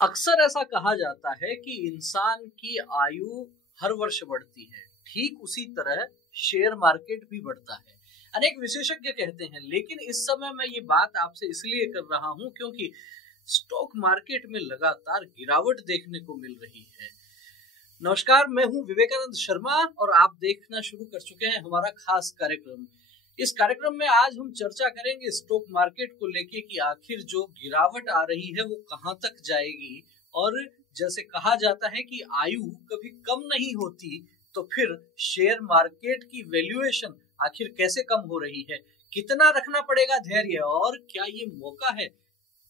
अक्सर ऐसा कहा जाता है कि इंसान की आयु हर वर्ष बढ़ती है, ठीक उसी तरह शेयर मार्केट भी बढ़ता है। अनेक विशेषज्ञ कहते हैं, लेकिन इस समय मैं ये बात आपसे इसलिए कर रहा हूं क्योंकि स्टॉक मार्केट में लगातार गिरावट देखने को मिल रही है। नमस्कार, मैं हूं विवेकानंद शर्मा और आप देखना शुरू कर चुके हैं हमारा खास कार्यक्रम। इस कार्यक्रम में आज हम चर्चा करेंगे स्टॉक मार्केट को लेके कि आखिर जो गिरावट आ रही है वो कहां तक जाएगी, और जैसे कहा जाता है कि आयु कभी कम नहीं होती, तो फिर शेयर मार्केट की वैल्यूएशन आखिर कैसे कम हो रही है, कितना रखना पड़ेगा धैर्य, और क्या ये मौका है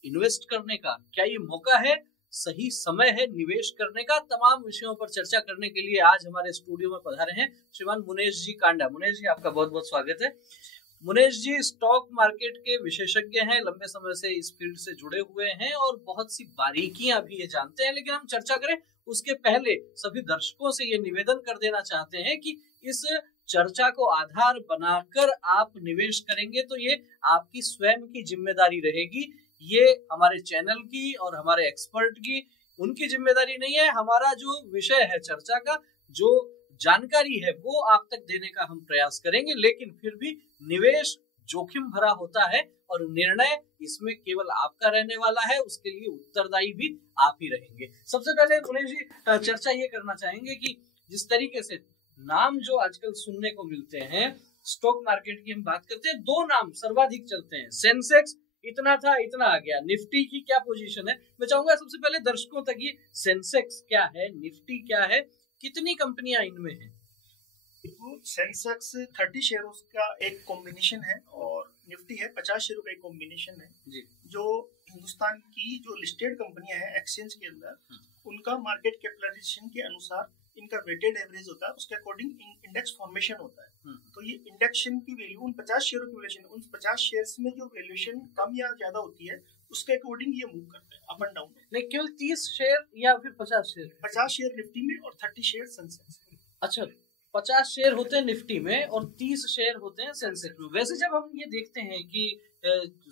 इन्वेस्ट करने का, क्या ये मौका है, सही समय है निवेश करने का। तमाम विषयों पर चर्चा करने के लिए आज हमारे स्टूडियो में पधारे हैं श्रीमान मुनेश जी कांडा। मुनेश जी, आपका बहुत बहुत स्वागत है। मुनेश जी स्टॉक मार्केट के विशेषज्ञ हैं, लंबे समय से इस फील्ड से जुड़े हुए हैं और बहुत सी बारीकियां भी ये जानते हैं। लेकिन हम चर्चा करें उसके पहले सभी दर्शकों से ये निवेदन कर देना चाहते हैं कि इस चर्चा को आधार बनाकर आप निवेश करेंगे तो ये आपकी स्वयं की जिम्मेदारी रहेगी, ये हमारे चैनल की और हमारे एक्सपर्ट की उनकी जिम्मेदारी नहीं है। हमारा जो विषय है चर्चा का, जो जानकारी है वो आप तक देने का हम प्रयास करेंगे, लेकिन फिर भी निवेश जोखिम भरा होता है और निर्णय इसमें केवल आपका रहने वाला है, उसके लिए उत्तरदायी भी आप ही रहेंगे। सबसे पहले मुनेश जी चर्चा ये करना चाहेंगे कि जिस तरीके से नाम जो आजकल सुनने को मिलते हैं स्टॉक मार्केट की, हम बात करते हैं, दो नाम सर्वाधिक चलते हैं, सेंसेक्स इतना था इतना आ गया, निफ्टी की क्या पोजीशन है। मैं चाहूंगा सबसे पहले दर्शकों तक ये सेंसेक्स क्या है, निफ्टी क्या है, कितनी कंपनियां इनमें हैं। तो सेंसेक्स 30 शेयरों का एक कॉम्बिनेशन है और निफ्टी है 50 शेयरों का एक कॉम्बिनेशन है जी। जो हिंदुस्तान की जो लिस्टेड कंपनियां हैं एक्सचेंज के अंदर, उनका मार्केट कैपिटलाइजेशन के अनुसार इनका वेटेड एवरेज होता है, उसके अकॉर्डिंग इंडेक्स फॉर्मेशन होता है। तो ये इंडेक्शन की वैल्यू उन 50 शेयरों की वैल्यूएशन, उन 50 शेयर्स में जो वैल्यूएशन कम या ज्यादा होती है उसके अकॉर्डिंग ये मूव करते हैं अप एंड डाउन। नहीं, केवल 30 शेयर या फिर 50 शेयर? 50 शेयर निफ्टी में और 30 शेयर सेंसेक्स। अच्छा, 50 शेयर होते हैं निफ्टी में और 30 शेयर होते हैं सेंसेक्स में। वैसे जब हम ये देखते हैं कि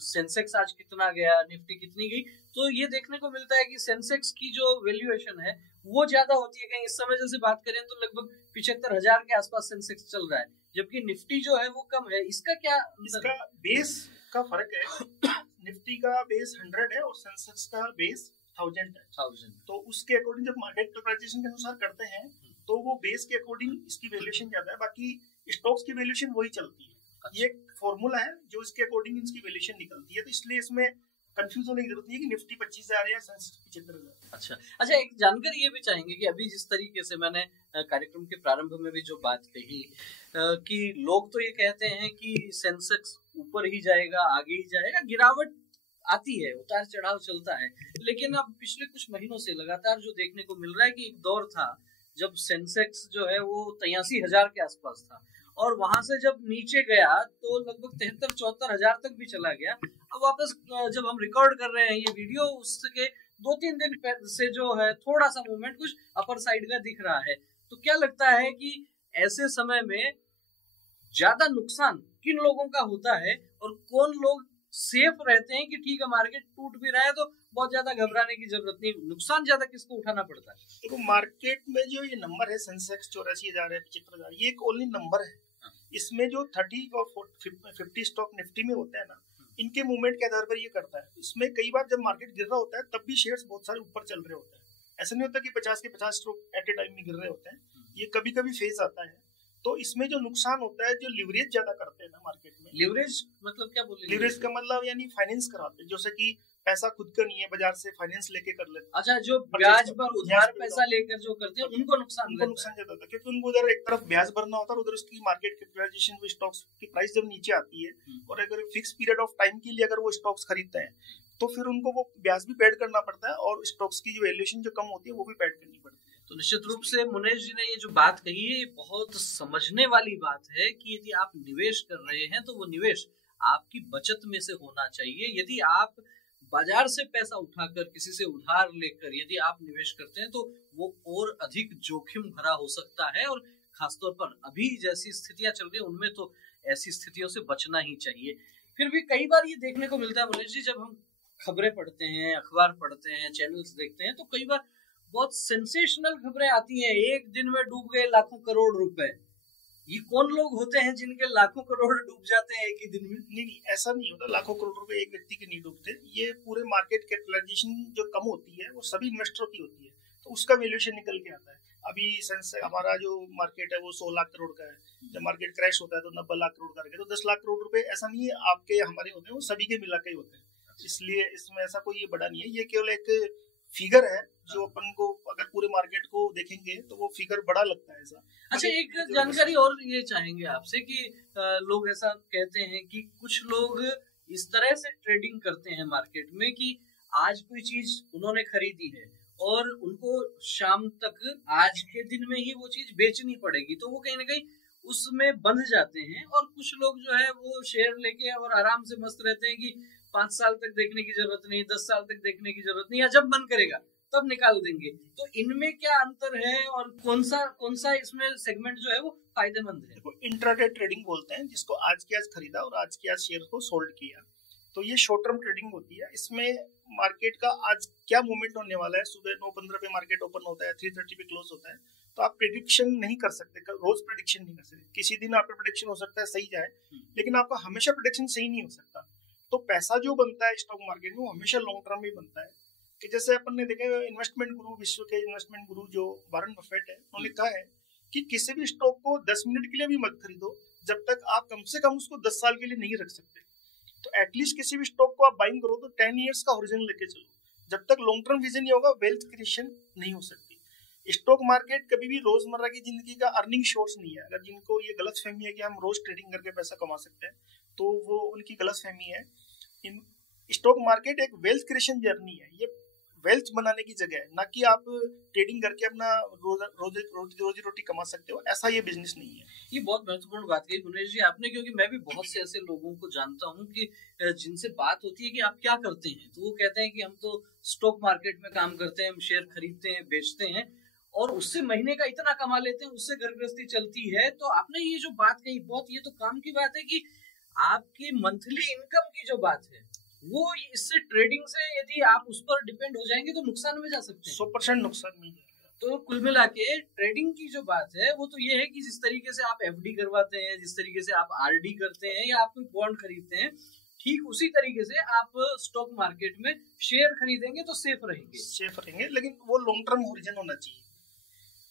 सेंसेक्स आज कितना गया, निफ्टी कितनी गई, तो ये देखने को मिलता है कि सेंसेक्स की जो वैल्यूएशन है वो ज्यादा होती है। कहीं इस समय जैसे बात करें तो लगभग 75,000 के आसपास सेंसेक्स चल रहा है, जबकि निफ्टी जो है वो कम है। इसका क्या? इसका बेस का फर्क है। निफ्टी का बेस 100 है और सेंसेक्स का बेस 1000 है। 1000। तो उसके अकॉर्डिंग जब मार्केट कैपिटलाइजेशन के अनुसार करते हैं तो वो बेस के अकॉर्डिंग इसकी वैल्यूएशन ज्यादा है, बाकी स्टॉक्स की वैल्यूएशन वही चलती है। अच्छा। ये एक फॉर्मूला है जो इसके अकॉर्डिंग इसकी वैल्यूएशन निकलती है, तो इसलिए इसमें कंफ्यूज होने की जरूरत नहीं है कि निफ्टी 25,000 या सेंसेक्स 75,000। अच्छा, एक जानकारी ये भी चाहेंगे कि अभी जिस तरीके से मैंने कार्यक्रम के प्रारंभ में भी जो बात कही कि लोग तो ये कहते हैं कि सेंसेक्स ऊपर ही जाएगा, आगे ही जाएगा, गिरावट आती है, उतार चढ़ाव चलता है, लेकिन अब पिछले कुछ महीनों से लगातार जो देखने को मिल रहा है कि एक दौर था जब सेंसेक्स जो है वो 83,000 के आसपास था और वहां से जब नीचे गया तो लगभग 73-74,000 तक भी चला गया। अब वापस जब हम रिकॉर्ड कर रहे हैं ये वीडियो, उसके 2-3 दिन से जो है थोड़ा सा मूवमेंट कुछ अपर साइड का दिख रहा है। तो क्या लगता है कि ऐसे समय में ज्यादा नुकसान किन लोगों का होता है और कौन लोग सेफ रहते हैं कि ठीक है मार्केट टूट भी रहा है तो बहुत ज्यादा घबराने की जरूरत नहीं, नुकसान ज्यादा किसको उठाना पड़ता है? देखो, मार्केट में जो ये नंबर है सेंसेक्स 84,000 है, 75,000, ये एक ओनली नंबर है। इसमें जो 30 और 50 स्टॉक निफ्टी में होता है ना, इनके मूवमेंट के आधार पर ये करता है। इसमें कई बार जब मार्केट गिर रहा होता है तब भी शेयर्स बहुत सारे ऊपर चल रहे होते हैं। ऐसा नहीं होता कि 50 के 50 स्टॉक एट ए टाइम में गिर रहे होते हैं, ये कभी कभी फेज आता है। तो इसमें जो नुकसान होता है, जो लिवरेज ज्यादा करते हैं ना मार्केट में। लिवरेज मतलब क्या बोले? लिवरेज का मतलब यानी फाइनेंस कराते हैं, जैसे कि पैसा खुद का नहीं है, बाजार से फाइनेंस लेके कर लेते हैं। अच्छा, जो ब्याज पर उधार पैसा लेकर जो करते हैं उनको नुकसान ज्यादा होता है, क्योंकि उनको उधर एक तरफ ब्याज भरना होता है, उधर उसकी मार्केट कैपिटलाइजेशन स्टॉक्स की प्राइस जब नीचे आती है और अगर फिक्स पीरियड ऑफ टाइम के लिए अगर वो स्टॉक्स खरीदते हैं तो फिर उनको वो ब्याज भी पेड करना पड़ता है और स्टॉक्स की जो वैल्यूएशन जो कम होती है वो भी पेड करनी पड़ती है। तो निश्चित रूप से मुनेश जी ने ये जो बात कही है बहुत समझने वाली बात है कि यदि आप निवेश कर रहे हैं तो वो निवेश आपकी बचत में से होना चाहिए। यदि आप बाजार से पैसा उठाकर किसी से उधार लेकर यदि आप निवेश करते हैं तो वो और अधिक जोखिम भरा हो सकता है, और खासतौर पर अभी जैसी स्थितियां चल रही है उनमें तो ऐसी स्थितियों से बचना ही चाहिए। फिर भी कई बार ये देखने को मिलता है मुनेश जी, जब हम खबरें पढ़ते हैं, अखबार पढ़ते हैं, चैनल्स देखते हैं, तो कई बार बहुत सेंसेशनल खबरें आती हैं, एक दिन में डूब गए लाखों करोड़ रुपए। ये कौन लोग होते हैं जिनके लाखों करोड़ डूब जाते हैं एक ही दिन में? नहीं, ऐसा नहीं होता। लाखों करोड़ रुपए एक व्यक्ति के नहीं डूबते। ये पूरे मार्केट कैपिटलाइजेशन जो कम होती है वो सभी इन्वेस्टरों की होती है, तो उसका वैल्यूएशन निकल के आता है। अभी हमारा जो मार्केट है वो 100 लाख करोड़ का है। जब मार्केट क्रैश होता है तो 90 लाख करोड़ का, तो 10 लाख करोड़ रुपए ऐसा नहीं है आपके हमारे होते हैं, वो सभी के मिला के ही होते हैं। इसलिए इसमें ऐसा कोई ये बड़ा नहीं है, ये केवल एक फिगर है जो अपन को अगर पूरे मार्केट को देखेंगे तो वो फिगर बड़ा लगता है ऐसा। अच्छा, एक जानकारी और ये चाहेंगे आपसे कि लोग ऐसा कहते हैं कि कुछ लोग इस तरह से ट्रेडिंग करते हैं मार्केट में कि आज कोई चीज उन्होंने खरीदी है और उनको शाम तक आज के दिन में ही वो चीज बेचनी पड़ेगी, तो वो कहीं ना कहीं उसमें बंध जाते हैं। और कुछ लोग जो है वो शेयर लेके और आराम से मस्त रहते हैं कि 5 साल तक देखने की जरूरत नहीं, 10 साल तक देखने की जरूरत नहीं, या जब मन करेगा तब निकाल देंगे। तो इनमें क्या अंतर है और कौन सा इसमें सेगमेंट जो है वो फायदेमंद है? देखो, इंट्राडे ट्रेडिंग बोलते हैं जिसको आज के आज खरीदा और आज के आज शेयर को सोल्ड किया, तो ये शॉर्ट टर्म ट्रेडिंग होती है। इसमें मार्केट का आज क्या मूवमेंट होने वाला है, सुबह 9:15 पे मार्केट ओपन होता है, 3:30 पे क्लोज होता है, तो आप प्रेडिक्शन नहीं कर सकते, रोज प्रेडिक्शन नहीं कर सकते। किसी दिन आपका प्रेडिक्शन हो सकता है सही जाए, लेकिन आपका हमेशा प्रेडिक्शन सही नहीं हो सकता। तो पैसा जो बनता है स्टॉक मार्केट में वो हमेशा लॉन्ग टर्म में बनता है। कि जैसे अपन ने देखे इन्वेस्टमेंट गुरु, विश्व के इन्वेस्टमेंट गुरु जो वॉरेन बफेट है, उन्होंने कहा है कि किसी भी स्टॉक को 10 मिनट के लिए भी मत खरीदो जब तक आप कम से कम उसको 10 साल के लिए नहीं रख सकते। तो एटलीस्ट किसी भी स्टॉक को आप बाइंग करो तो 10 इयर्स का होरिजन लेके चलो। जब तक लॉन्ग टर्म विजन नहीं होगा वेल्थ क्रिएशन नहीं हो सकती। स्टॉक मार्केट कभी भी रोजमर्रा की जिंदगी का अर्निंग सोर्स नहीं है। अगर जिनको ये गलत फहमी है कि हम रोज ट्रेडिंग करके पैसा कमा सकते हैं, तो वो उनकी गलत फहमी है। स्टॉक मार्केट एक वेल्थ क्रिएशन जर्नी है, ये वेल्थ बनाने की जगह है, ना कि आप ट्रेडिंग करके अपना रोजी रोटी कमा सकते हो, ऐसा ये बिजनेस नहीं है। ये बहुत महत्वपूर्ण बात कही गुनेश जी आपने, क्योंकि मैं भी बहुत से ऐसे लोगों को जानता हूँ कि जिनसे बात होती है कि आप क्या करते हैं, तो वो कहते हैं कि हम तो स्टॉक मार्केट में काम करते हैं, हम शेयर खरीदते हैं, बेचते हैं और उससे महीने का इतना कमा लेते हैं, उससे घर गृहस्थी चलती है। तो आपने ये जो बात कही बहुत, ये तो काम की बात है कि आपकी मंथली इनकम की जो बात है वो इससे ट्रेडिंग से यदि आप उस पर डिपेंड हो जाएंगे तो नुकसान में जा सकते हैं, 100% नुकसान में जाएगा। तो कुल मिला के ट्रेडिंग की जो बात है वो तो ये है कि जिस तरीके से आप एफडी करवाते हैं, जिस तरीके से आप आरडी करते हैं या आप कोई बॉन्ड खरीदते हैं, ठीक उसी तरीके से आप स्टॉक मार्केट में शेयर खरीदेंगे तो सेफ रहेंगे, लेकिन वो लॉन्ग टर्म होरिजन होना चाहिए।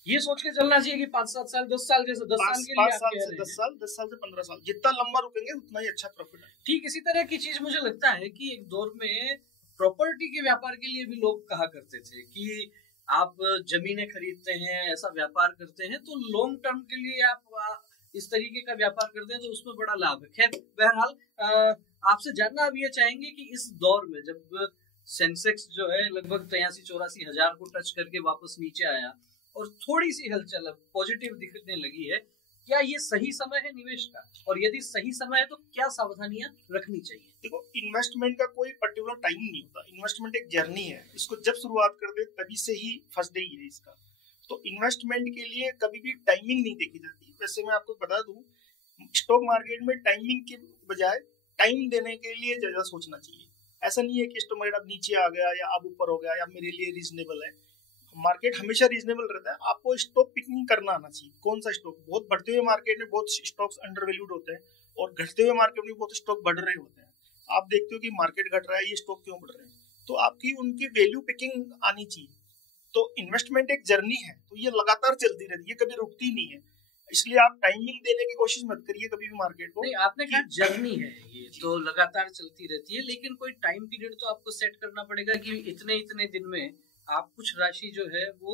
ये सोच के चलना चाहिए कि 5-7 साल 10 साल जैसे 10 साल के लिए 5 साल से 10 साल 10 साल से 15 साल जितना लंबा रुकेंगे उतना ही अच्छा प्रॉफिट है। ठीक इसी तरह की चीज मुझे लगता है कि एक दौर में प्रॉपर्टी के व्यापार के लिए भी लोग कहा करते थे कि आप जमीनें खरीदते हैं, ऐसा व्यापार करते हैं, तो लॉन्ग टर्म के लिए आप इस तरीके का व्यापार करते हैं तो उसमें बड़ा लाभ है। खैर बहरहाल आपसे जानना अब ये चाहेंगे कि इस दौर में जब सेंसेक्स जो है लगभग 83-84 हजार को टच करके वापस नीचे आया और थोड़ी सी हलचल पॉजिटिव दिखने लगी है, क्या ये सही समय है निवेश का? और यदि सही समय है तो क्या सावधानियां रखनी चाहिए? देखो, इन्वेस्टमेंट का कोई पर्टिकुलर टाइम नहीं होता। इन्वेस्टमेंट एक जर्नी है, इसको जब शुरुआत कर दे तभी से ही फर्स्ट डे ही है इसका। तो इन्वेस्टमेंट के लिए कभी भी टाइमिंग नहीं देखी जाती। वैसे मैं आपको बता दूं, स्टॉक मार्केट में टाइमिंग के बजाय टाइम देने के लिए ज्यादा सोचना चाहिए। ऐसा नहीं है कि स्टॉक मार्केट अब नीचे आ गया या अब ऊपर हो गया या मेरे लिए रीजनेबल है। मार्केट हमेशा रीजनेबल रहता है, आपको स्टॉक पिकिंग करना आना चाहिए। कौन सा स्टॉक, बहुत बढ़ते हुए मार्केट में बहुत स्टॉक्स अंडर वैल्यूड होते हैं और घटते हुए मार्केट में बहुत स्टॉक बढ़ रहे होते हैं। आप देखते हो कि मार्केट घट रहा है, ये स्टॉक क्यों बढ़ रहे हैं, तो आपकी उनकी वैल्यू पिकिंग आनी चाहिए। तो इन्वेस्टमेंट एक जर्नी है, तो ये लगातार चलती रहती है, कभी रुकती नहीं है। इसलिए आप टाइमिंग देने की कोशिश मत करिए कभी भी मार्केट को। नहीं, आपने कहा जर्नी है, ये तो लगातार चलती रहती है, लेकिन कोई टाइम पीरियड तो आपको सेट करना पड़ेगा कि इतने इतने दिन में आप कुछ राशि जो है वो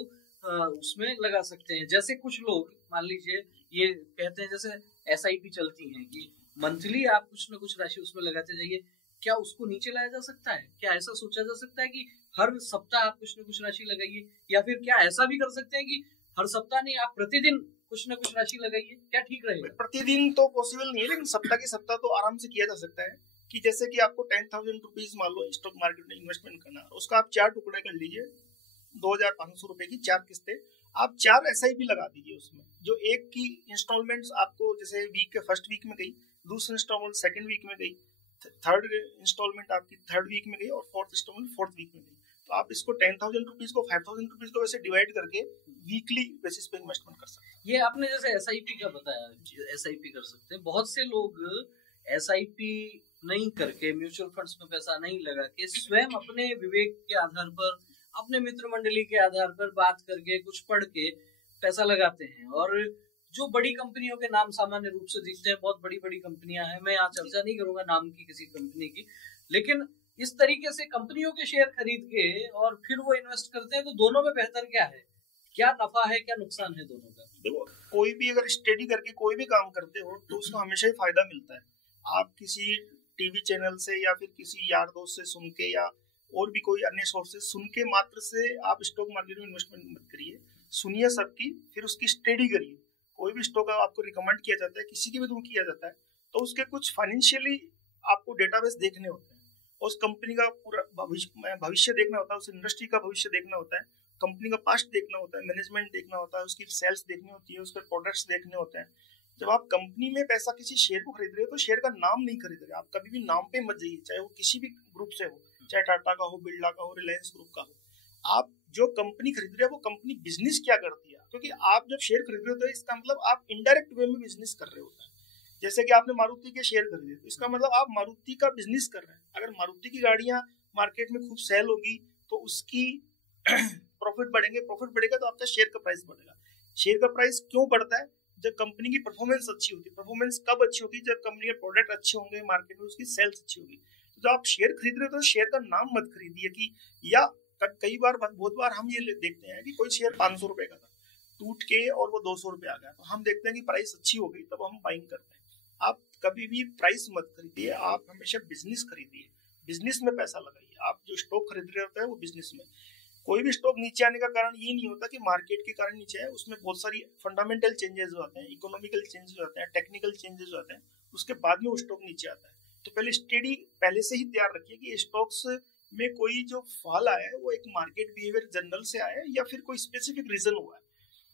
उसमें लगा सकते हैं। जैसे कुछ लोग मान लीजिए ये कहते हैं, जैसे एसआईपी चलती हैं कि मंथली आप कुछ ना कुछ राशि उसमें लगाते जाइए, क्या उसको नीचे लाया जा सकता है? क्या ऐसा सोचा जा सकता है कि हर सप्ताह आप कुछ ना कुछ राशि लगाइए, या फिर क्या ऐसा भी कर सकते हैं कि हर सप्ताह नहीं, आप प्रतिदिन कुछ ना कुछ राशि लगाइए? क्या ठीक रहेगा? प्रतिदिन तो पॉसिबल नहीं है, लेकिन सप्ताह के सप्ताह तो आराम से किया जा सकता है। कि जैसे कि आपको 10,000 रुपीज मान लो स्टॉक मार्केट में इन्वेस्टमेंट करना, उसका आप 4 टुकड़े कर लीजिए, 2,500 रुपए की 4 किस्तें, आप 4 SIP लगा दीजिए उसमें। जो एक की इंस्टॉलमेंट्स आपको जैसे वीक के फर्स्ट वीक में गई, दूसरी इंस्टॉलमेंट सेकंड वीक में गई, थर्ड इंस्टॉलमेंट आपकी थर्ड वीक में गई और फोर्थ इंस्टॉलमेंट फोर्थ वीक में गई, तो आप इसको 10,000 रुपीज को 5,000 रुपीज को वैसे डिवाइड करके वीकली बेसिस पे इन्वेस्टमेंट कर सकते हैं। ये आपने जैसे एसआईपी का बताया, एसआईपी कर सकते हैं। बहुत से लोग एसआईपी नहीं करके, म्यूचुअल फंड्स में पैसा नहीं लगा के, स्वयं अपने विवेक के आधार पर, अपने मित्र मंडली के आधार पर बात करके, कुछ पढ़ के पैसा लगाते हैं। और जो बड़ी कंपनियों के नाम सामान्य रूप से दिखते हैं, बहुत बड़ी बड़ी कंपनियां हैं, मैं यहाँ चर्चा नहीं करूंगा नाम की किसी कंपनी की, लेकिन इस तरीके से कंपनियों के शेयर खरीद के और फिर वो इन्वेस्ट करते हैं, तो दोनों में बेहतर क्या है, क्या नफा है, क्या नुकसान है दोनों का? देखो, कोई भी अगर स्टडी करके कोई भी काम करते हो तो उसको हमेशा ही फायदा मिलता है। आप किसी टीवी चैनल से या फिर किसी यार दोस्त से सुन के या और भी कोई अन्य सोर्स से सुन के मात्र से आप स्टॉक मार्केट में इन्वेस्टमेंट मत करिए, सुनिए सबकी, फिर उसकी स्टडी करिए। कोई भी स्टॉक आपको रिकमेंड किया जाता है, किसी के भी थ्रू किया जाता है, तो उसके कुछ फाइनेंशियली आपको डेटाबेस देखने होते हैं, उस कंपनी का पूरा भविष्य देखना होता है, उस इंडस्ट्री का भविष्य देखना होता है, कंपनी का पास्ट देखना होता है, मैनेजमेंट देखना होता है, उसकी सेल्स देखनी होती है, उसके प्रोडक्ट्स देखने होते हैं। जब आप कंपनी में पैसा किसी शेयर को खरीद रहे हो तो शेयर का नाम नहीं खरीद रहे, आप कभी भी नाम पे मत जाइए, चाहे वो किसी भी ग्रुप से हो, चाहे टाटा का हो, बिरला का हो, रिलायंस ग्रुप का हो। आप जो कंपनी खरीद रहे हो वो कंपनी बिजनेस क्या करती है, क्योंकि आप जब शेयर खरीद रहे हो तो इसका मतलब आप इनडायरेक्ट वे में बिजनेस कर रहे होते हैं। जैसे कि आपने मारुति के शेयर खरीदे तो इसका मतलब आप मारुति का बिजनेस कर रहे हैं। अगर मारुति की गाड़ियां मार्केट में खूब सेल होगी तो उसकी प्रॉफिट बढ़ेंगे, प्रॉफिट बढ़ेगा तो आपका शेयर का प्राइस बढ़ेगा। शेयर का प्राइस क्यों बढ़ता है? जब कंपनी की परफॉर्मेंस अच्छी होती है। परफॉर्मेंस कब अच्छी होगी? जब कंपनी के प्रोडक्ट अच्छे होंगे, मार्केट में उसकी सेल्स अच्छी होगी। तो जब आप शेयर खरीद रहे हो तो शेयर का नाम मत खरीदिए कि, या कई बार बहुत बार हम ये देखते हैं कि कोई शेयर 500 रुपए का था, टूट के और वो 200 रुपए आ गया, तो हम देखते हैं कि प्राइस अच्छी हो गई, तब हम बाइंग करते हैं। आप कभी भी प्राइस मत खरीदिए, आप हमेशा बिजनेस खरीदिए, बिजनेस में पैसा लगाइए। आप जो स्टॉक खरीद रहे होते हैं वो बिजनेस में। कोई भी स्टॉक नीचे आने का कारण ये नहीं होता कि मार्केट के कारण नीचे है, उसमें बहुत सारी फंडामेंटल चेंजेस आते हैं, इकोनॉमिकल चेंजेस आते हैं, टेक्निकल चेंजेस आते हैं, उसके बाद में वो स्टॉक नीचे आता है। तो पहले स्टडी पहले से ही तैयार रखिए कि स्टॉक्स में कोई जो फॉल आया है वो एक मार्केट बिहेवियर जनरल से आया है या फिर कोई स्पेसिफिक रीजन हुआ है।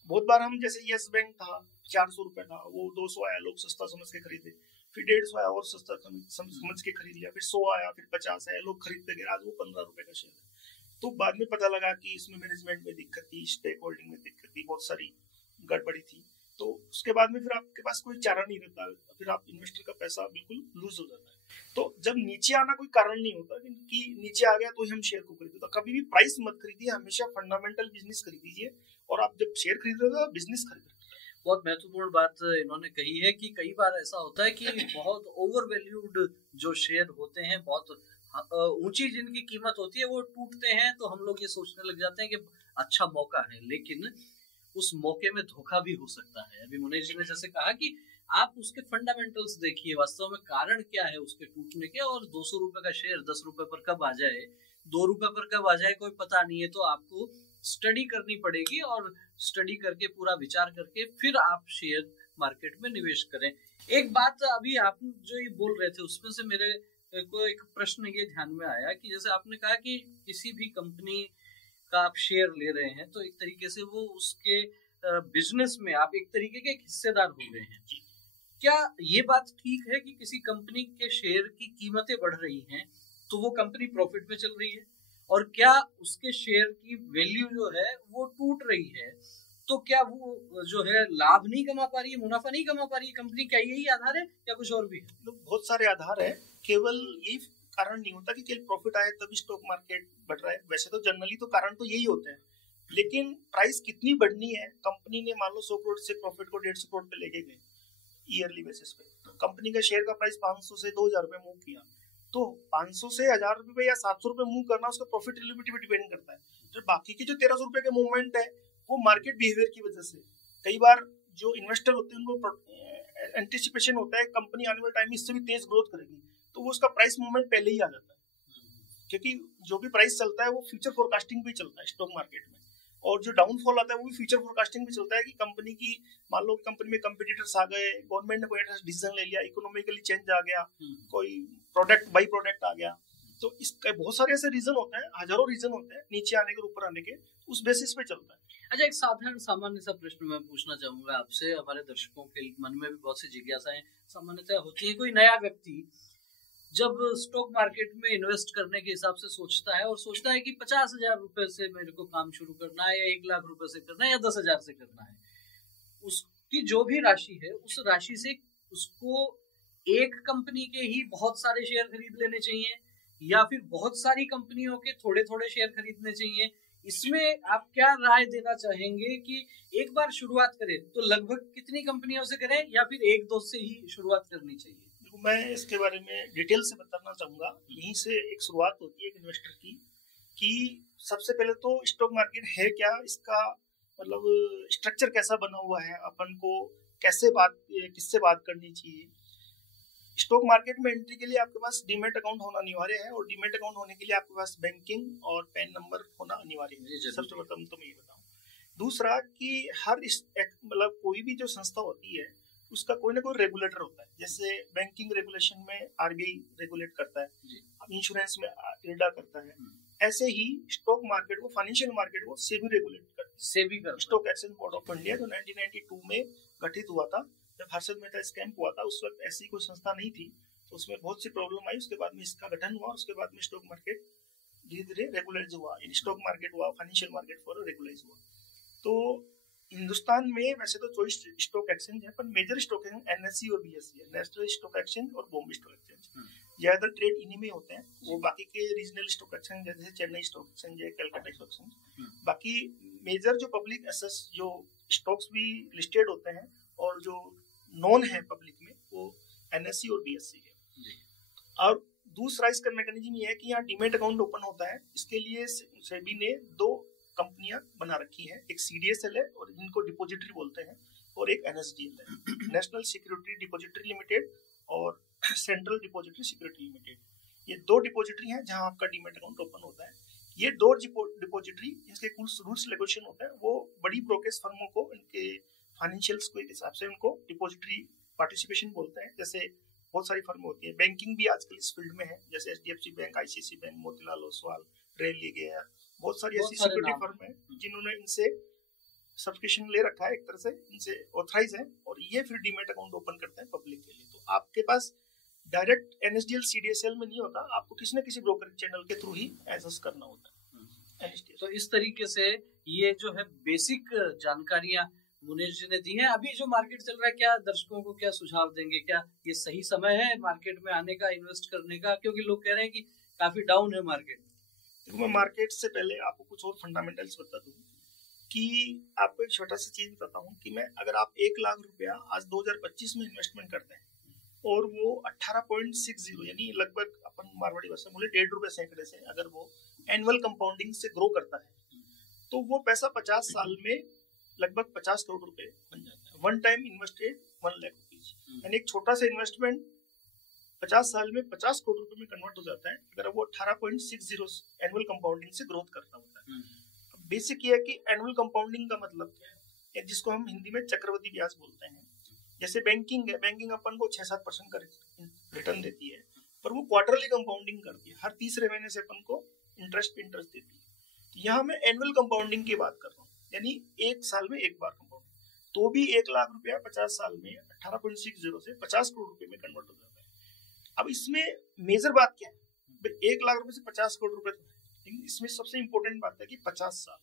बहुत बार हम, जैसे यस बैंक था 400 रुपए था, वो 200 आया, लोग सस्ता समझ के खरीदे, फिर 150 आया और सस्ता समझ के खरीद लिया, फिर 100 आया, फिर 50 आया, लोग खरीदते गए, आज वो 15 रुपए का शेयर है। तो बाद में पता लगा कि इसमें मैनेजमेंट में दिक्कत थी, स्टेक होल्डिंग में दिक्कत थी, बहुत सारी गड़बड़ी थी। तो उसके बाद में फिर आपके पास कोई चारा नहीं रहता, फिर आप इन्वेस्टर का पैसा बिल्कुल लूज हो जाता है। तो जब नीचे आना कोई कारण नहीं होता कि नीचे आ गया तो ही हम शेयर को खरीदते, तो कभी भी प्राइस मत खरीदिए, हमेशा फंडामेंटल बिजनेस खरीदिए। और आप जब शेयर खरीद रहे हो तो बिजनेस खरीद रहे हो। बहुत महत्वपूर्ण बात इन्होंने कही है कि कई बार ऐसा होता है कि बहुत ओवर वैल्यूड जो शेयर होते हैं, बहुत ऊंची जिनकी कीमत होती है, वो टूटते हैं, तो हम लोग ये सोचने लग जाते हैं कि अच्छा मौका है, लेकिन उस मौके में धोखा भी हो सकता है। अभी मुनीश जी ने जैसे कहा कि आप उसके फंडामेंटल्स देखिए, वास्तव में कारण क्या है उसके टूटने के, और 200 रुपए का शेयर 10 रुपए पर कब आ जाए, 2 रुपए पर कब आ जाए, कोई पता नहीं है। तो आपको स्टडी करनी पड़ेगी, और स्टडी करके पूरा विचार करके फिर आप शेयर मार्केट में निवेश करें। एक बात अभी आप जो ये बोल रहे थे उसमें से मेरे को एक प्रश्न ये ध्यान में आया कि जैसे आपने कहा कि किसी भी कंपनी का आप शेयर ले रहे हैं तो एक तरीके से वो उसके बिजनेस में आप एक तरीके के हिस्सेदार हो गए हैं। क्या ये बात ठीक है कि किसी कंपनी के शेयर की कीमतें बढ़ रही हैं तो वो कंपनी प्रॉफिट में चल रही है, और क्या उसके शेयर की वैल्यू जो है वो टूट रही है तो क्या वो जो है लाभ नहीं कमा पा रही है, मुनाफा नहीं कमा पा रही है कंपनी? क्या यही आधार है या कुछ और भी है? बहुत सारे आधार है, केवल यही कारण नहीं होता कि केवल प्रॉफिट आए तभी स्टॉक मार्केट बढ़ रहा है। वैसे तो जनरली तो कारण तो यही होते हैं, लेकिन प्राइस कितनी बढ़नी है। कंपनी ने मान लो 100 करोड़ से प्रॉफिट को 150 करोड़ पे लेके गए ईयरली बेसिस पे, तो कंपनी का शेयर का प्राइस 500 से 2000 रुपए मूव किया, तो 500 से 1000 रुपए या 700 रुपए मूव करना उसका प्रॉफिटेबिलिटी पे डिपेंड करता है। जो बाकी के जो 1300 रुपए के मूवमेंट है वो मार्केट बिहेवियर की वजह से, कई बार जो इन्वेस्टर होते हैं उनको एंटिसिपेशन होता है कंपनी आने वाले टाइम में इससे भी तेज ग्रोथ करेगी, तो वो उसका प्राइस मूवमेंट पहले ही आ जाता है, क्योंकि जो भी प्राइस चलता है वो फ्यूचर फोरकास्टिंग भी चलता है स्टॉक मार्केट में, और जो डाउनफॉल आता है वो भी फ्यूचर फोरकास्टिंग भी चलता है कि कंपनी की, मान लो कंपनी में कंपटीटर्स आ गए, गवर्नमेंट ने कोई डिसीजन ले लिया, इकोनॉमिकली चेंज आ गया, कोई प्रोडक्ट बाई प्रोडक्ट आ गया, तो इसके बहुत सारे ऐसे रीजन होते हैं, हजारों रीजन होते हैं नीचे आने के ऊपर आने के, उस बेसिस पे चलता है। अच्छा, एक साधारण सामान्य सा प्रश्न मैं पूछना चाहूंगा आपसे, हमारे दर्शकों के मन में भी बहुत सी जिज्ञासाएं सामान्यतः होती है। कोई नया व्यक्ति जब स्टॉक मार्केट में इन्वेस्ट करने के हिसाब से सोचता है और सोचता है कि 50,000 रुपए से मेरे को काम शुरू करना है, या 1 लाख रुपए से करना है, या 10,000 से करना है, उसकी जो भी राशि है उस राशि से उसको एक कंपनी के ही बहुत सारे शेयर खरीद लेने चाहिए, या फिर बहुत सारी कंपनियों के थोड़े थोड़े शेयर खरीदने चाहिए? इसमें आप क्या राय देना चाहेंगे कि एक बार शुरुआत करें तो लगभग कितनी कंपनियों से करें, या फिर एक दो से ही शुरुआत करनी चाहिए? मैं इसके बारे में डिटेल से बताना चाहूंगा। यहीं से एक शुरुआत होती है एक इन्वेस्टर की, कि सबसे पहले तो स्टॉक मार्केट है क्या, इसका मतलब स्ट्रक्चर कैसा बना हुआ है, अपन को किससे बात करनी चाहिए। स्टॉक मार्केट में एंट्री के लिए आपके पास डीमैट अकाउंट होना अनिवार्य है, और डीमैट अकाउंट होने के लिए आपके पास बैंकिंग और पैन नंबर होना अनिवार्य है। सबसे प्रथम तो मैं ये बताऊं। दूसरा कि हर मतलब कोई भी जो संस्था होती है उसका कोई ना कोई रेगुलेटर होता है। जैसे बैंकिंग रेगुलेशन में आरबीआई रेगुलेट करता है, इंश्योरेंस में इरडा करता है, ऐसे ही स्टॉक मार्केट को, फाइनेंशियल मार्केट को सेबी रेगुलेट करता है। सेबी का stock exchange board of India जो 1992 में गठित हुआ था, जब हर्षद मेहता स्कैम हुआ था उस वक्त ऐसी कोई संस्था नहीं थी, तो उसमें बहुत सी प्रॉब्लम आई। उसके बाद में इसका गठन हुआ, उसके बाद में स्टॉक मार्केट धीरे धीरे रेगुलाइज हुआ, स्टॉक मार्केट हुआ, फाइनेंशियल मार्केट फॉर रेगुलाइज हुआ। तो हिंदुस्तान में वैसे तो 24 स्टॉक एक्सचेंज है, पर मेजर स्टॉक एक्सचेंज एनएससी और बीएससी है, नेशनल स्टॉक एक्सचेंज और बॉम्बे स्टॉक एक्सचेंज। ज्यादातर ट्रेड इन्हीं में होते हैं। वो बाकी के रीजनल स्टॉक एक्सचेंज जैसे चेन्नई स्टॉक एक्सचेंज है, कलकत्ता स्टॉक एक्सचेंज, बाकी मेजर जो पब्लिक एसेस जो स्टॉक्स भी लिस्टेड होते हैं और जो नॉन है पब्लिक में, वो एनएससी और बीएससी है। और दूसरा इसका मैकेनिज्म ये है कि यहाँ डीमैट अकाउंट ओपन होता है। इसके लिए सेबी ने 2 कंपनियां बना रखी हैं, एक सीडीएसएल है और जिनको डिपॉजिटरी बोलते हैं, और एक एनएसडीएल है, नेशनल सिक्योरिटी डिपॉजिटरी लिमिटेड और सेंट्रल डिपॉजिटरी सिक्योरिटी लिमिटेड। ये 2 डिपॉजिटरी हैं जहां आपका डीमैट अकाउंट ओपन होता है। ये 2 डिपॉजिटरी, इसके कुछ रूल्स रेगुलेशन होता है, वो बड़ी ब्रोकरेज फर्मों को इनके फाइनेंशियल्स को एक हिसाब से उनको डिपॉजिटरी पार्टिसिपेशन बोलते हैं। जैसे बहुत सारी फर्म होती है, बैंकिंग भी आजकल इस फील्ड में है, जैसे HDFC bank, ICICI bank, Motilal Oswal, railway, बहुत सारी ऐसी सिक्योरिटी फर्म है जिन्होंने इनसे सब्सक्रिप्शन ले रखा है, एक तरह से इनसे ऑथराइज है, और ये फिर डीमैट अकाउंट ओपन करते हैं पब्लिक के लिए। तो आपके पास डायरेक्ट एनएसडीएल सीडीएसएल में नहीं होता, आपको किसी न किसी ब्रोकर चैनल के थ्रू ही एक्सेस करना होता है। तो इस तरीके से ये जो है बेसिक जानकारियां मुनीश जी ने दी हैं। अभी जो मार्केट चल रहा है, क्या दर्शकों को क्या सुझाव देंगे? क्या ये सही समय है मार्केट में आने का, इन्वेस्ट करने का? क्योंकि लोग कह रहे हैं कि काफी डाउन है मार्केट। देखो, मैं मार्केट से पहले आपको कुछ और फंडामेंटल्स बता दूं कि आपको एक छोटा सा चीज बताता हूँ कि मैं अगर आप 1 लाख रुपया आज 2025 में इन्वेस्टमेंट करते हैं और वो 18.60 यानी लगभग अपन मारवाड़ी भाषा बोले 1.5 रुपए सैकड़े से अगर वो एनुअल कंपाउंडिंग से ग्रो करता है, तो वो पैसा 50 साल में लगभग 50 करोड़ रुपए बन जाता है। One time invested 1 lakh rupees, यानी एक छोटा सा इन्वेस्टमेंट 50 साल में 50 करोड़ रुपए में कन्वर्ट हो जाता है अगर वो 18.60 एनुअल कंपाउंडिंग से ग्रोथ करता होता है। बेसिक ये है कि एनुअल कंपाउंडिंग का मतलब क्या है, जिसको हम हिंदी में चक्रवृद्धि ब्याज बोलते हैं। जैसे बैंकिंग है, बैंकिंग अपन को 6-7% का रिटर्न देती है, पर वो क्वार्टरली कंपाउंडिंग करती है, हर तीसरे महीने से अपन को इंटरेस्ट देती है। तो यहाँ मैं एनुअल कंपाउंडिंग की बात कर रहा हूँ, यानी 1 साल में एक बार कंपाउंडिंग, तो भी 1 लाख रुपया 50 साल में 18.60 से 50 करोड़ रुपए में कन्वर्ट हो जाता है। अब इसमें मेजर बात क्या है, 1 लाख रुपए से 50 करोड़ रुपए, लेकिन इसमें सबसे इंपॉर्टेंट बात है कि 50 साल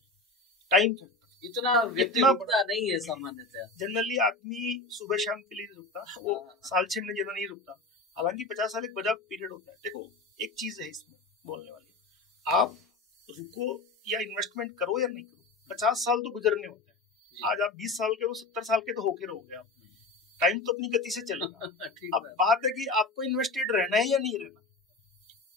टाइम फैक्टर। इतना रुकता नहीं है सामान्यतः, जनरली आदमी सुबह शाम के लिए रुकता, वो साल 6 महीने ज्यादा नहीं रुकता। हालांकि 50 साल एक बड़ा पीरियड होता है। देखो, एक चीज है इसमें बोलने वाली, आप रुको या इन्वेस्टमेंट करो या नहीं करो, 50 साल तो गुजरने होते हैं। आज आप 20 साल के हो, 70 साल के तो होके रहोगे आप, टाइम तो अपनी गति से चलेगा। अब बात है कि आपको इन्वेस्टेड रहना है या नहीं रहना।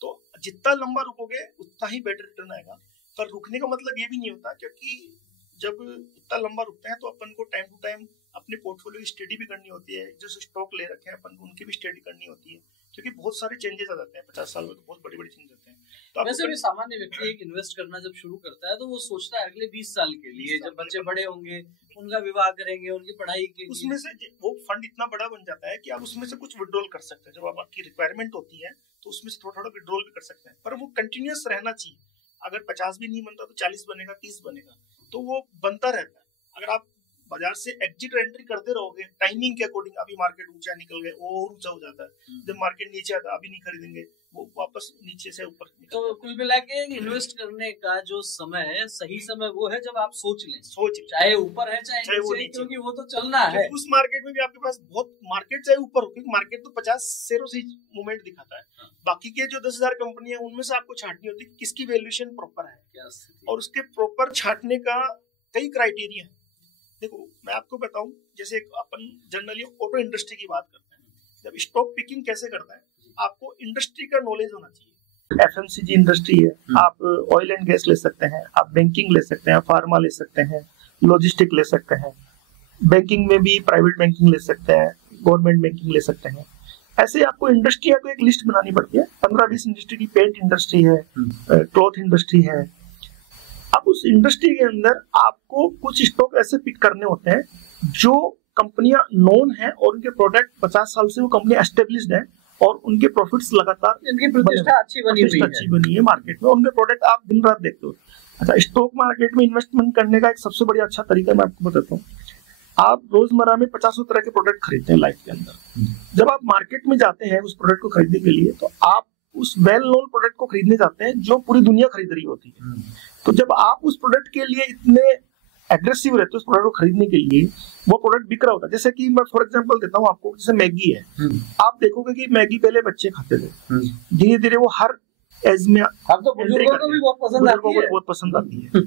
तो जितना लंबा रुकोगे उतना ही बेटर रिटर्न आएगा। पर रुकने का मतलब ये भी नहीं होता, क्योंकि जब इतना लंबा रुकते हैं तो अपन को टाइम टू टाइम अपने पोर्टफोलियो की स्टडी भी करनी होती है। जो स्टॉक ले रखे हैं अपन को उनकी भी स्टडी करनी होती है, क्योंकि बहुत सारे चेंजेस आ जाते हैं 50 साल में, तो बहुत बड़े बड़े चेंज आते हैं। तो वैसे भी सामान्य व्यक्ति एक इन्वेस्ट करना जब शुरू करता है तो वो सोचता है अगले 20 साल के लिए, जब बच्चे बड़े होंगे उनका विवाह करेंगे, उनकी पढ़ाई के लिए, उसमें से वो फंड इतना बड़ा बन जाता है कि आप उसमें से कुछ विड्रॉल कर सकते हैं। जब आपकी रिक्वायरमेंट होती है तो उसमें से थोड़ा थोड़ा विड्रॉल भी कर सकते हैं, पर वो कंटिन्यूअस रहना चाहिए। अगर 50 भी नहीं बनता तो 40 बनेगा, 30 बनेगा, तो वो बनता रहता है। अगर आप बाजार से एग्जिट एंट्री करते रहोगे टाइमिंग के अकॉर्डिंग, अभी मार्केट ऊंचा निकल गए वो और ऊंचा हो जाता है, जब मार्केट नीचे आता है अभी नहीं खरीदेंगे, वो वापस नीचे से ऊपर। तो कुल मिला के इन्वेस्ट करने का जो समय है, सही समय वो है जब आप सोच लें, चाहे ऊपर है चाहे नीचे, क्योंकि वो तो चलना है। उस मार्केट में भी आपके पास बहुत मार्केट चाहे ऊपर हो, क्योंकि मार्केट तो 50 शेयरों से मूवमेंट दिखाता है, बाकी के जो 10,000 कंपनी है उनमें से आपको छांटनी होती है किसकी वैल्यूएशन प्रॉपर है, और उसके प्रॉपर छांटने का कई क्राइटेरिया है। देखो मैं आपको बताऊं, जैसे अपन जनरली ऑटो इंडस्ट्री की बात करते हैं, जब स्टॉक पिकिंग कैसे करता है, आपको इंडस्ट्री का नॉलेज होना चाहिए। एफएमसीजी इंडस्ट्री है, आप ऑयल एंड गैस ले सकते हैं, आप बैंकिंग ले सकते हैं, फार्मा ले सकते हैं, लॉजिस्टिक ले सकते हैं, बैंकिंग में भी प्राइवेट बैंकिंग ले सकते हैं, गवर्नमेंट बैंकिंग ले सकते हैं। ऐसे आपको इंडस्ट्री को एक लिस्ट बनानी पड़ती है, 15-20 इंडस्ट्री की, पेंट इंडस्ट्री है, क्लॉथ इंडस्ट्री है। अब उस इंडस्ट्री के अंदर आपको कुछ स्टॉक ऐसे पिक करने होते हैं जो कंपनियां नोन है और उनके प्रोडक्ट 50 साल से वो कंपनी एस्टेब्लिश्ड है और उनके प्रॉफिट्स लगातार, इनकी प्रतिष्ठा अच्छी बनी है मार्केट में, उनके प्रोडक्ट आप दिन रात देखते हो। अच्छा, स्टॉक मार्केट में इन्वेस्टमेंट करने का एक सबसे बढ़िया अच्छा तरीका मैं आपको बताता हूँ। आप रोजमर्रा में 50 तरह के प्रोडक्ट खरीदते हैं लाइफ के अंदर। जब आप मार्केट में जाते हैं उस प्रोडक्ट को खरीदने के लिए, तो आप उस वेल नोन प्रोडक्ट को खरीदने जाते हैं जो पूरी दुनिया खरीद रही होती है। तो जब आप उस प्रोडक्ट के लिए इतने एग्रेसिव रहते हो उस प्रोडक्ट को खरीदने के लिए, वो प्रोडक्ट बिक रहा होता है। जैसे कि मैं फॉर एग्जांपल देता हूँ आपको, जैसे मैगी है, आप देखोगे कि मैगी पहले बच्चे खाते थे, धीरे धीरे वो हर एज में, अब तो बुजुर्गों को भी बहुत पसंद आती है।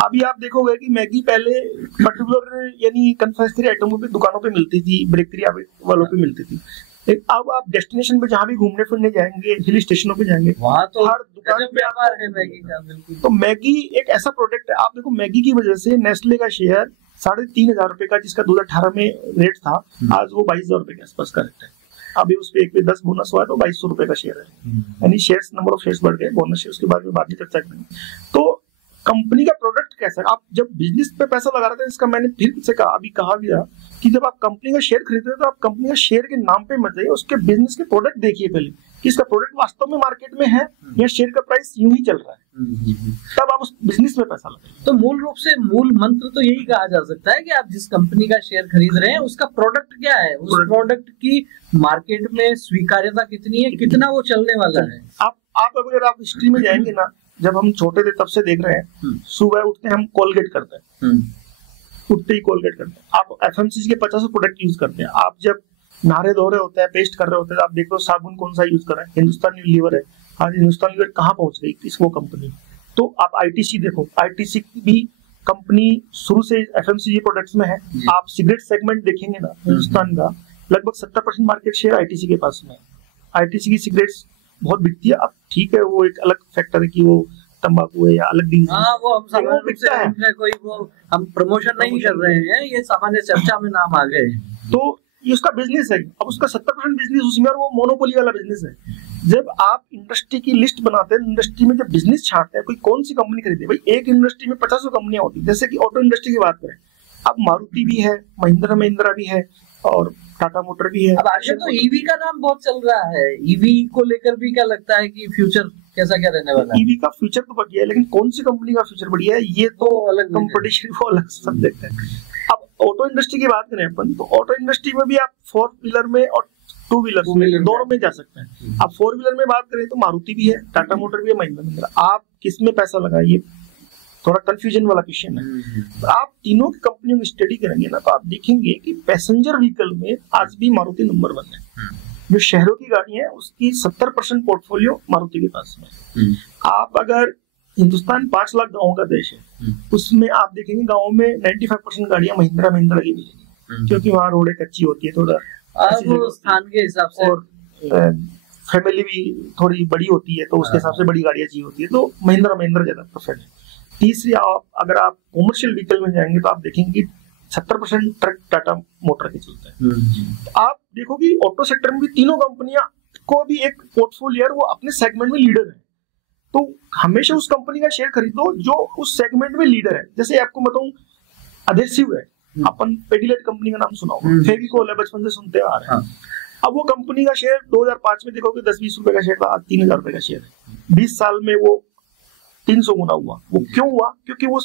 अभी आप देखोगे कि मैगी पहले पर्टिकुलर यानी कन्फेक्शनरी आइटमों पे, दुकानों पे मिलती थी, बेकरी वालों पे मिलती थी। अब आप डेस्टिनेशन पे जहाँ भी घूमने फिरने जाएंगे, हिल स्टेशनों पे जाएंगे, वहाँ तो हर दुकान पे व्यापार है मैगी का। बिल्कुल। तो मैगी एक ऐसा प्रोडक्ट है, आप देखो मैगी की वजह से नेस्ले का शेयर 3,500 रुपए का, जिसका 2018 में रेट था, आज वो 22,000 रुपए के आसपास का रेट है। अभी उस पे 1 पे 10 बोनस हुआ है तो 2,200 रुपए का शेयर है, यानी शेयर्स, नंबर ऑफ शेयर्स बढ़ गए, बोनस शेयर उसके बाद में बाद में चर्चा करेंगे। तो कंपनी का प्रोडक्ट कैसा है, आप जब बिजनेस पे पैसा लगा रहे थे, इसका मैंने फिर से कहा, अभी कहा भी था कि जब आप कंपनी का शेयर खरीदते हैं तो आप कंपनी का शेयर के नाम पे मत जाइए, उसके बिजनेस के प्रोडक्ट देखिए पहले कि इसका प्रोडक्ट वास्तव में मार्केट में है या शेयर का प्राइस यूं ही चल रहा है, तब आप उस बिजनेस में पैसा लगाइए। तो मूल रूप से मूल मंत्र तो यही कहा जा सकता है कि आप जिस कंपनी का शेयर खरीद रहे हैं उसका प्रोडक्ट क्या है, उस प्रोडक्ट की मार्केट में स्वीकार्यता कितनी है, कितना वो चलने वाला है। आप अगर आप हिस्ट्री में जाएंगे ना, जब हम छोटे थे तब से देख रहे हैं, सुबह उठते हम कोलगेट करते हैं, उठते ही कोलगेट करते हैं। आप एफएमसीजी के 50 प्रोडक्ट यूज करते हैं। आप जब नहारे धो रहे होते हैं, पेस्ट कर रहे होते हैं, आप देखो साबुन कौन सा यूज कर रहे हैं, हिंदुस्तान यूनिलीवर है। आज हिंदुस्तान यूनिलीवर कहाँ पहुंच गई, वो कंपनी। तो आप आईटीसी देखो, आईटीसी भी कंपनी शुरू से एफएमसीजी प्रोडक्ट्स में है। आप सिगरेट सेगमेंट देखेंगे ना, हिंदुस्तान का लगभग 70% मार्केट शेयर आईटीसी के पास में है। आईटीसी की सिगरेट्स बहुत बिकती है। अब ठीक है, वो एक अलग फैक्टर है कि वो तंबाकू है या अलग चीज है, वो हम सामान्य है, कोई वो हम प्रमोशन नहीं कर रहे हैं, ये सामान्य चर्चा में नाम आ गए। तो ये उसका बिजनेस है। अब उसका 70% बिजनेस उसमें, और वो मोनोपोली वाला बिजनेस है। जब आप इंडस्ट्री की लिस्ट बनाते हैं, इंडस्ट्री में जब बिजनेस छांटते हैं, कोई कौन सी कंपनी खरीदे, भाई एक इंडस्ट्री में 50 कंपनियां होती है। जैसे कि ऑटो इंडस्ट्री की बात करें, अब मारुति भी है, महिंद्रा भी है, और टाटा मोटर भी है। अब आजकल तो ईवी का नाम बहुत चल रहा है, ईवी को लेकर भी क्या लगता है कि फ्यूचर कैसा क्या रहने वाला है? ईवी का फ्यूचर तो बढ़िया है, लेकिन कौन सी कंपनी का फ्यूचर बढ़िया है ये तो अलग कंपटीशन, वो अलग सब्जेक्ट है। अब ऑटो इंडस्ट्री की बात करें अपन, तो ऑटो इंडस्ट्री में भी आप 4 व्हीलर में और 2 व्हीलर में दोनों में जा सकते हैं। अब 4 व्हीलर में बात करें तो मारुति भी है, टाटा मोटर भी है, महिंद्रा। आप किस में पैसा लगाइए, थोड़ा कंफ्यूजन वाला क्वेश्चन है। तो आप तीनों की कंपनियों की स्टडी करेंगे ना, तो आप देखेंगे कि पैसेंजर व्हीकल में आज भी मारुति नंबर 1 है। जो शहरों की गाड़ी है उसकी 70% पोर्टफोलियो मारुति के पास में। आप अगर हिंदुस्तान 5 लाख गाँव का देश है, उसमें आप देखेंगे गाँव में 95% गाड़ियां महिंद्रा की मिलेगी, क्योंकि वहाँ रोडें कच्ची होती है, थोड़ा स्थान के हिसाब से, और फैमिली भी थोड़ी बड़ी होती है, तो उसके हिसाब से बड़ी गाड़ियां चाहिए होती है, तो महिंद्रा ज्यादा प्रेफर्ड है। तीसरी, अगर आप कॉमर्शियल व्हीकल में जाएंगे तो आप देखेंगे 70% ट्रक टाटा मोटर के चलते हैं। तो आप देखो कि ऑटो सेक्टर में भी तीनों कंपनियां को भी एक पोर्टफोलियो, वो अपने सेगमेंट में लीडर है। तो हमेशा उस कंपनी का शेयर खरीदो जो उस सेगमेंट में लीडर है। जैसे आपको बताऊं, अधेसिव है, अपन पेडिलाइट कंपनी का नाम सुना होगा, फेविकोल है, बचपन से सुनते आ रहे हैं। अब वो कंपनी का शेयर 2005 में देखोगे 10-20 रुपए का शेयर था, आज 3,000 रुपए का शेयर है। 20 साल में वो 300 गुना हुआ। वो क्यों हुआ? क्योंकि वो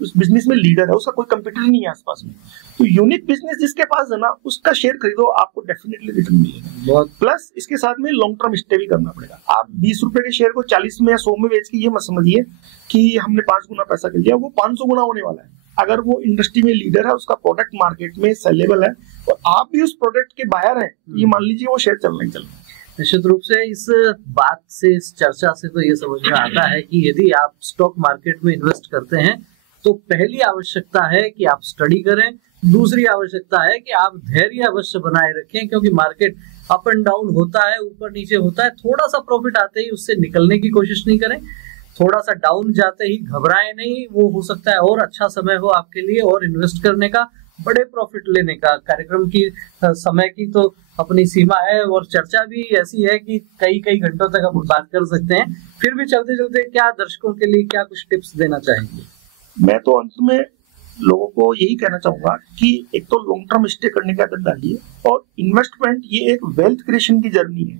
उस बिजनेस में लीडर है, उसका कोई कंपटीटर नहीं है आसपास में, तो यूनिक बिजनेस जिसके पास है ना उसका शेयर खरीदो, आपको डेफिनेटली रिटर्न मिलेगा। प्लस इसके साथ में लॉन्ग टर्म स्टे भी करना पड़ेगा। आप 20 रुपए के शेयर को 40 में या 100 में बेच के ये मत समझिए कि हमने 5 गुना पैसा कर लिया, वो 500 गुना होने वाला है। अगर वो इंडस्ट्री में लीडर है, उसका प्रोडक्ट मार्केट में सेलेबल है और आप भी उस प्रोडक्ट के बाहर हैं, ये मान लीजिए वो शेयर चल रहा है। निश्चित रूप से इस बात से, इस चर्चा से तो ये समझ में आता है कि यदि आप स्टॉक मार्केट में इन्वेस्ट करते हैं तो पहली आवश्यकता है कि आप स्टडी करें, दूसरी आवश्यकता है कि आप धैर्य अवश्य बनाए रखें, क्योंकि मार्केट अप एंड डाउन होता है, ऊपर नीचे होता है। थोड़ा सा प्रॉफिट आते ही उससे निकलने की कोशिश नहीं करें, थोड़ा सा डाउन जाते ही घबराएं नहीं, वो हो सकता है और अच्छा समय हो आपके लिए और इन्वेस्ट करने का, बड़े प्रॉफिट लेने का। कार्यक्रम की समय की तो अपनी सीमा है और चर्चा भी ऐसी है कि कई घंटों तक हम बात कर सकते हैं। फिर भी चलते चलते क्या दर्शकों के लिए क्या कुछ टिप्स देना चाहेंगे? मैं तो अंत में लोगों को यही कहना चाहूंगा कि एक तो लॉन्ग टर्म स्टे करने की आदत डालिए, और इन्वेस्टमेंट ये एक वेल्थ क्रिएशन की जर्नी है,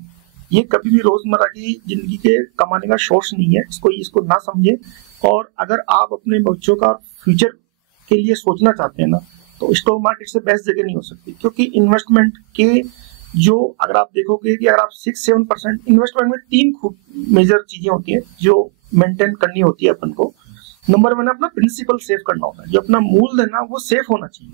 ये कभी भी रोजमर्रा की जिंदगी के कमाने का सोर्स नहीं है, इसको ना समझे। और अगर आप अपने बच्चों का फ्यूचर के लिए सोचना चाहते हैं ना, तो स्टॉक मार्केट से बेस्ट जगह नहीं हो सकती, क्योंकि इन्वेस्टमेंट के जो अगर आप देखोगे कि अगर आप 6-7% इन्वेस्टमेंट में 3 खूब मेजर चीजें होती हैं जो मेंटेन करनी होती है अपन को। नंबर 1 अपना प्रिंसिपल सेव करना होता है, जो अपना मूल है ना वो सेफ होना चाहिए।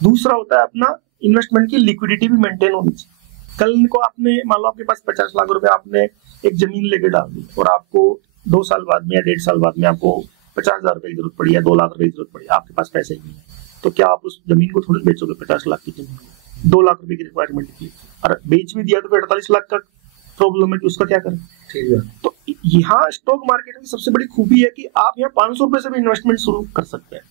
दूसरा होता है अपना इन्वेस्टमेंट की लिक्विडिटी भी मेंटेन होनी चाहिए। कल को आपने मान लो आपके पास 50 लाख रुपए आपने एक जमीन लेके डाल दी और आपको 2 साल बाद में या 1.5 साल बाद में आपको 50,000 रुपए की जरूरत पड़ी या 2 लाख रुपए की जरूरत पड़ी, आपके पास पैसे ही नहीं है, तो क्या आप उस जमीन को थोड़ी बेचोगे? 50 लाख की जमीन को 2 लाख रुपए की रिक्वायरमेंट थी, और बेच भी दिया तो फिर 48 लाख का प्रॉब्लम है कि उसका क्या करें। ठीक है, तो यहाँ स्टॉक मार्केट की सबसे बड़ी खूबी है कि आप यहाँ 500 रुपए से भी इन्वेस्टमेंट शुरू कर सकते हैं।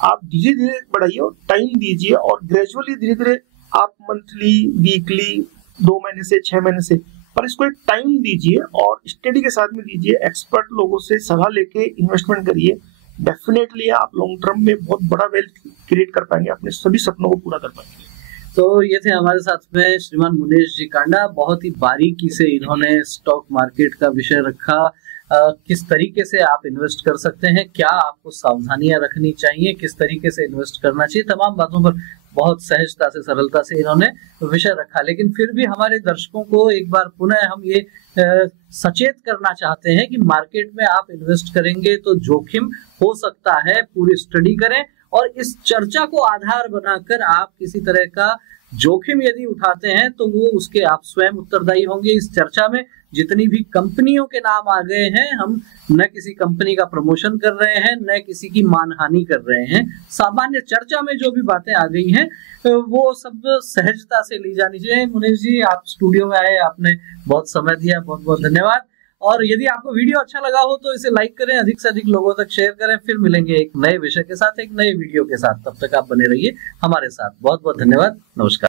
आप धीरे धीरे बढ़ाइए और टाइम दीजिए, और ग्रेजुअली धीरे धीरे आप मंथली, वीकली, 2 महीने से 6 महीने से, पर इसको एक टाइम दीजिए और स्टडी के साथ में दीजिए। एक्सपर्ट लोगों से सलाह लेके इन्वेस्टमेंट करिए, डेफिनेटली आप लॉन्ग टर्म में बहुत बड़ा वेल्थ क्रिएट कर पाएंगे, अपने सभी सपनों को पूरा कर पाएंगे। तो ये थे हमारे साथ में श्रीमान मुनेश जी कांडा। बहुत ही बारीकी से इन्होंने स्टॉक मार्केट का विषय रखा, किस तरीके से आप इन्वेस्ट कर सकते हैं, क्या आपको सावधानियां रखनी चाहिए, किस तरीके से इन्वेस्ट करना चाहिए, तमाम बातों पर बहुत सहजता से, सरलता से इन्होंने विषय रखा। लेकिन फिर भी हमारे दर्शकों को एक बार पुनः हम ये सचेत करना चाहते हैं कि मार्केट में आप इन्वेस्ट करेंगे तो जोखिम हो सकता है, पूरी स्टडी करें और इस चर्चा को आधार बनाकर आप किसी तरह का जोखिम यदि उठाते हैं तो वो उसके आप स्वयं उत्तरदायी होंगे। इस चर्चा में जितनी भी कंपनियों के नाम आ गए हैं, हम न किसी कंपनी का प्रमोशन कर रहे हैं, न किसी की मानहानि कर रहे हैं। सामान्य चर्चा में जो भी बातें आ गई हैं वो सब सहजता से ली जानी चाहिए। मुनेश जी, आप स्टूडियो में आए, आपने बहुत समय दिया, बहुत बहुत धन्यवाद। और यदि आपको वीडियो अच्छा लगा हो तो इसे लाइक करें, अधिक से अधिक लोगों तक शेयर करें। फिर मिलेंगे एक नए विषय के साथ, एक नए वीडियो के साथ। तब तक आप बने रहिए हमारे साथ। बहुत बहुत धन्यवाद, नमस्कार।